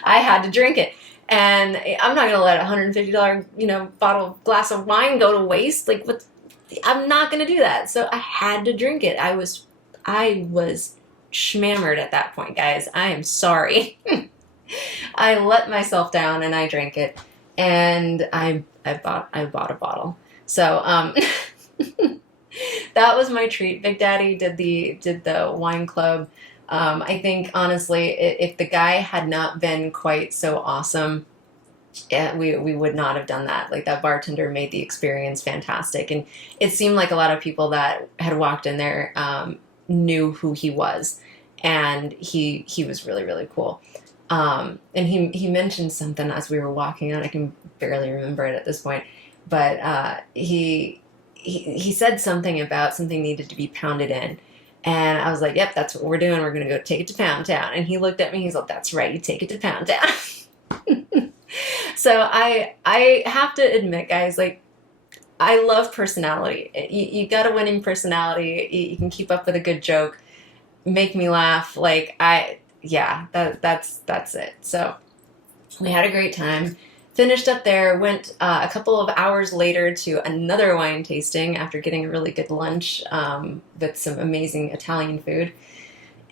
I had to drink it. And I'm not going to let a $150, you know, glass of wine go to waste. Like, I'm not going to do that. So I had to drink it. I was schmammered at that point, guys. I am sorry. I let myself down and I drank it, and I bought a bottle. So that was my treat. Big Daddy did the wine club. I think honestly, if the guy had not been quite so awesome, we would not have done that. Like, that bartender made the experience fantastic, and it seemed like a lot of people that had walked in there knew who he was, and he was really, really cool. And he mentioned something as we were walking out. I can barely remember it at this point, but he said something about something needed to be pounded in. And I was like, yep, that's what we're doing. We're going to go take it to Pound Town. And he looked at me. He's like, that's right. You take it to Pound Town. So I have to admit, guys, like, I love personality. You got a winning personality. You can keep up with a good joke, make me laugh. Like, that's it. So we had a great time. Finished up there, went a couple of hours later to another wine tasting after getting a really good lunch with some amazing Italian food.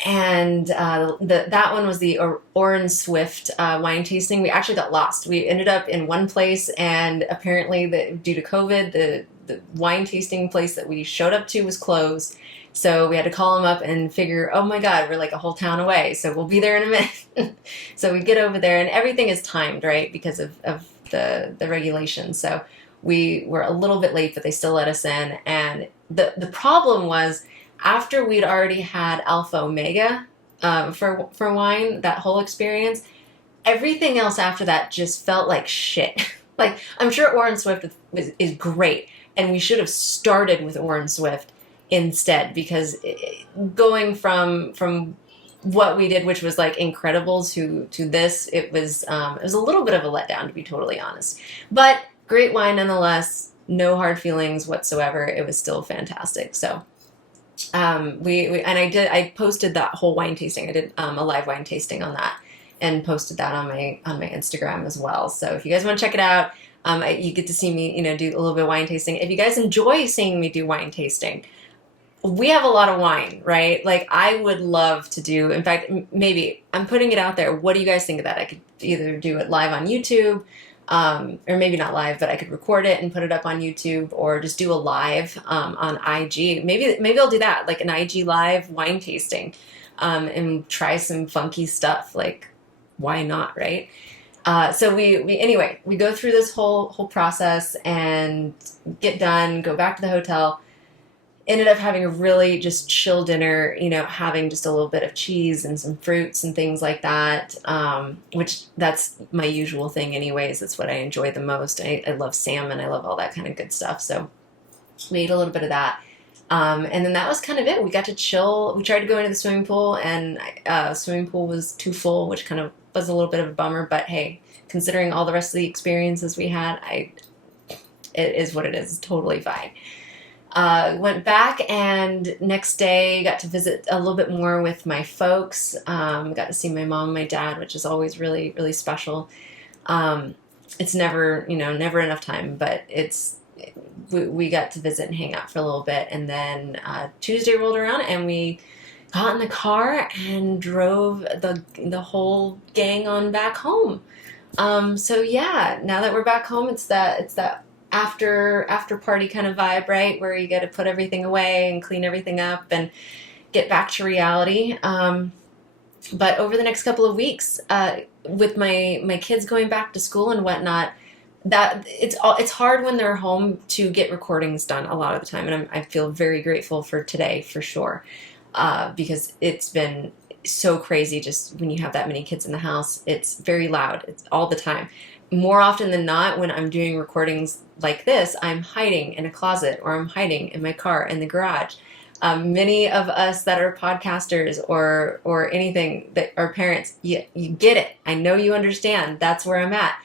And that one was the Oren Swift wine tasting. We actually got lost. We ended up in one place, and apparently, due to COVID, the wine tasting place that we showed up to was closed. So we had to call them up and figure, oh my God, we're like a whole town away, so we'll be there in a minute. So we get over there, and everything is timed, right, because of the regulations. So we were a little bit late, but they still let us in. And the problem was, after we'd already had Alpha Omega for wine, that whole experience, everything else after that just felt like shit. Like, I'm sure Oren Swift is great, and we should have started with Oren Swift instead, because going from what we did, which was like incredible, to this, it was a little bit of a letdown, to be totally honest. But great wine nonetheless. No hard feelings whatsoever. It was still fantastic. So. I posted that whole wine tasting. I did a live wine tasting on that, and posted that on my Instagram as well. So if you guys want to check it out, you get to see me, do a little bit of wine tasting. If you guys enjoy seeing me do wine tasting, we have a lot of wine, right? Like, I would love to do. In fact, maybe I'm putting it out there. What do you guys think of that? I could either do it live on YouTube. Or maybe not live, but I could record it and put it up on YouTube, or just do a live on IG. Maybe I'll do that, like an IG live wine tasting, and try some funky stuff. Like, why not, right? So anyway, we go through this whole process and get done, go back to the hotel. Ended up having a really just chill dinner, having just a little bit of cheese and some fruits and things like that, which that's my usual thing anyways. That's what I enjoy the most. I love salmon. I love all that kind of good stuff. So we ate a little bit of that. And then that was kind of it. We got to chill. We tried to go into the swimming pool, and swimming pool was too full, which kind of was a little bit of a bummer. But hey, considering all the rest of the experiences we had, it is what it is. It's totally fine. Went back, and next day got to visit a little bit more with my folks. Got to see my mom and my dad, which is always really, really special. It's never enough time, but we got to visit and hang out for a little bit. And then Tuesday rolled around, and we got in the car and drove the whole gang on back home. So yeah, now that we're back home, it's that after party kind of vibe, right, where you get to put everything away and clean everything up and get back to reality. But over the next couple of weeks, with my kids going back to school and whatnot, that it's hard when they're home to get recordings done a lot of the time, and I feel very grateful for today, for sure, because it's been so crazy. Just when you have that many kids in the house, it's very loud. It's all the time. More often than not, when I'm doing recordings like this, I'm hiding in a closet, or I'm hiding in my car in the garage. Many of us that are podcasters or anything that are parents, you get it. I know you understand. That's where I'm at.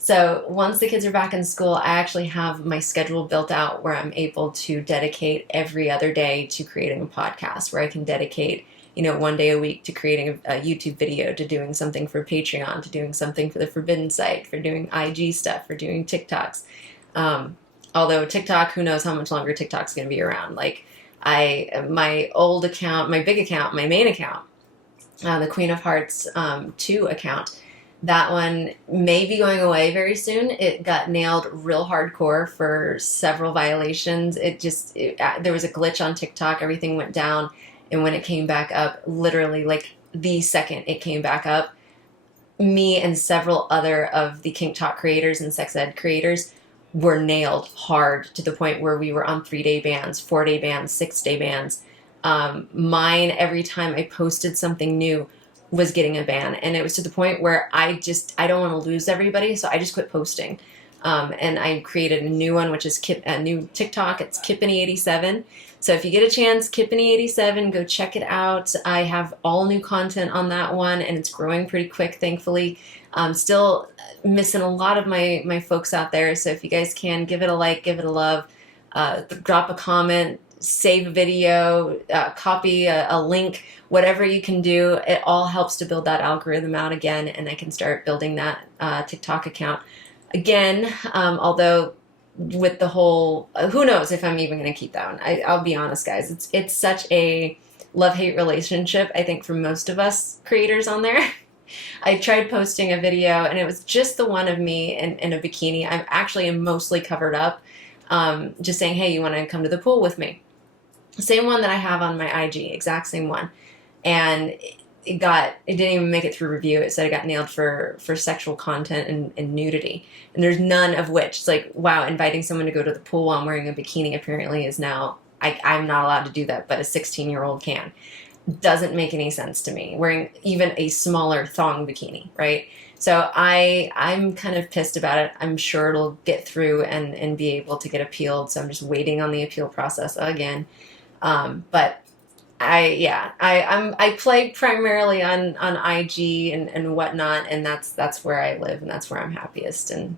So once the kids are back in school, I actually have my schedule built out where I'm able to dedicate every other day to creating a podcast, where I can dedicate one day a week to creating a YouTube video, to doing something for Patreon, to doing something for the Forbidden Site, for doing IG stuff, for doing TikToks. Although TikTok, who knows how much longer TikTok's going to be around. Like, my old account, my big account, my main account, the Queen of Hearts 2 account, that one may be going away very soon. It got nailed real hardcore for several violations. There was a glitch on TikTok. Everything went down. And when it came back up, literally like the second it came back up, me and several other of the Kink Talk creators and sex ed creators were nailed hard, to the point where we were on 3-day bans, 4-day bans, 6-day bans. Mine, every time I posted something new, was getting a ban. And it was to the point where I don't want to lose everybody, so I just quit posting. And I created a new one, which is a new TikTok. It's Kippany87. So if you get a chance, Kippany87, go check it out. I have all new content on that one, and it's growing pretty quick, thankfully. I'm still missing a lot of my folks out there. So if you guys can, give it a like, give it a love, drop a comment, save a video, copy a link, whatever you can do. It all helps to build that algorithm out again, and I can start building that TikTok account again. Although with the whole, who knows if I'm even going to keep that one. I'll be honest, guys. It's such a love-hate relationship, I think, for most of us creators on there. I tried posting a video, and it was just the one of me in a bikini. I'm actually mostly covered up, just saying, hey, you want to come to the pool with me? Same one that I have on my IG, exact same one. And it didn't even make it through review. It said it got nailed for sexual content and nudity. And there's none of which. It's like, wow, inviting someone to go to the pool while I'm wearing a bikini apparently is now, I'm not allowed to do that, but a 16-year-old can. Doesn't make any sense to me. Wearing even a smaller thong bikini, right? So I'm kind of pissed about it. I'm sure it'll get through and be able to get appealed. So I'm just waiting on the appeal process again. But I play primarily on IG and whatnot, and that's where I live, and that's where I'm happiest. And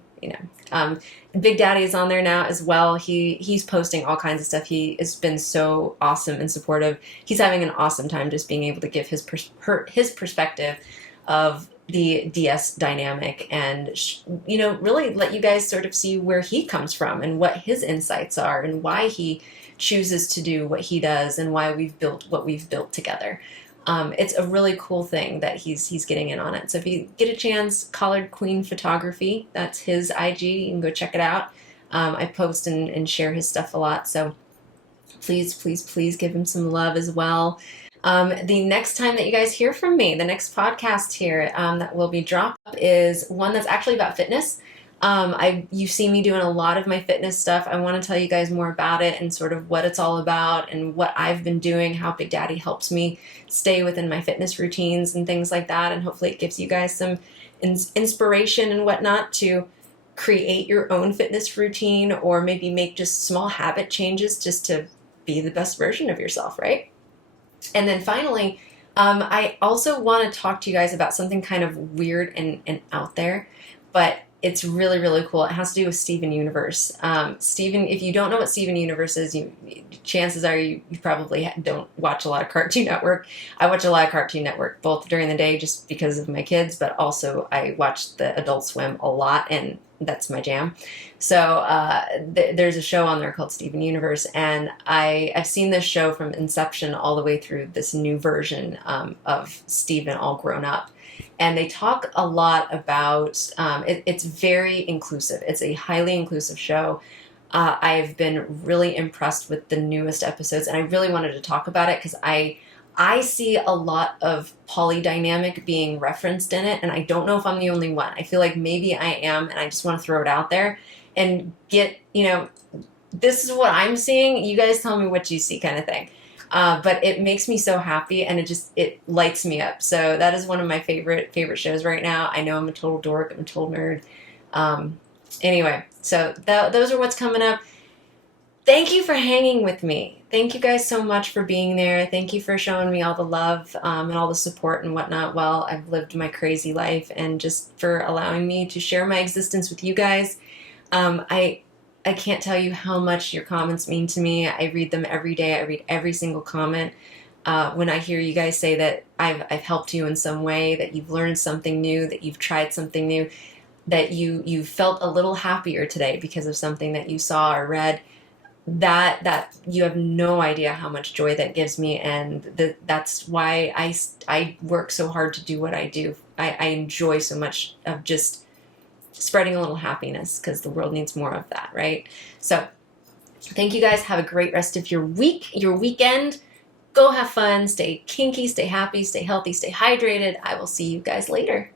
Big Daddy is on there now as well. He's posting all kinds of stuff. He has been so awesome and supportive. He's having an awesome time just being able to give his perspective of the DS dynamic, and really let you guys sort of see where he comes from and what his insights are and why he chooses to do what he does and why we've built what we've built together. It's a really cool thing that he's getting in on it. So if you get a chance, Collared Queen Photography, that's his IG. You can go check it out. I post and share his stuff a lot. So please give him some love as well. The next time that you guys hear from me, the next podcast here that will be dropped is one that's actually about fitness. You see me doing a lot of my fitness stuff. I want to tell you guys more about it and sort of what it's all about and what I've been doing, how Big Daddy helps me stay within my fitness routines and things like that. And hopefully it gives you guys some inspiration and whatnot to create your own fitness routine, or maybe make just small habit changes just to be the best version of yourself, right? And then finally, I also want to talk to you guys about something kind of weird and out there, but it's really, really cool. It has to do with Steven Universe. Steven, if you don't know what Steven Universe is, chances are you probably don't watch a lot of Cartoon Network. I watch a lot of Cartoon Network, both during the day just because of my kids, but also I watch the Adult Swim a lot, and that's my jam. So there's a show on there called Steven Universe, and I've seen this show from inception all the way through this new version of Steven all grown up. And they talk a lot about, it's very inclusive. It's a highly inclusive show. I've been really impressed with the newest episodes, and I really wanted to talk about it because I see a lot of polydynamic being referenced in it, and I don't know if I'm the only one. I feel like maybe I am, and I just want to throw it out there and get, this is what I'm seeing. You guys tell me what you see, kind of thing. But it makes me so happy, and it lights me up. So that is one of my favorite shows right now. I know I'm a total dork. I'm a total nerd. Anyway, so those are what's coming up. Thank you for hanging with me. Thank you guys so much for being there. Thank you for showing me all the love and all the support and whatnot while I've lived my crazy life, and just for allowing me to share my existence with you guys. I can't tell you how much your comments mean to me. I read them every day. I read every single comment. When I hear you guys say that I've helped you in some way, that you've learned something new, that you've tried something new, that you felt a little happier today because of something that you saw or read, that you have no idea how much joy that gives me, and that's why I work so hard to do what I do. I enjoy so much of just spreading a little happiness, because the world needs more of that, right? So thank you guys. Have a great rest of your week, your weekend. Go have fun, stay kinky, stay happy, stay healthy, stay hydrated. I will see you guys later.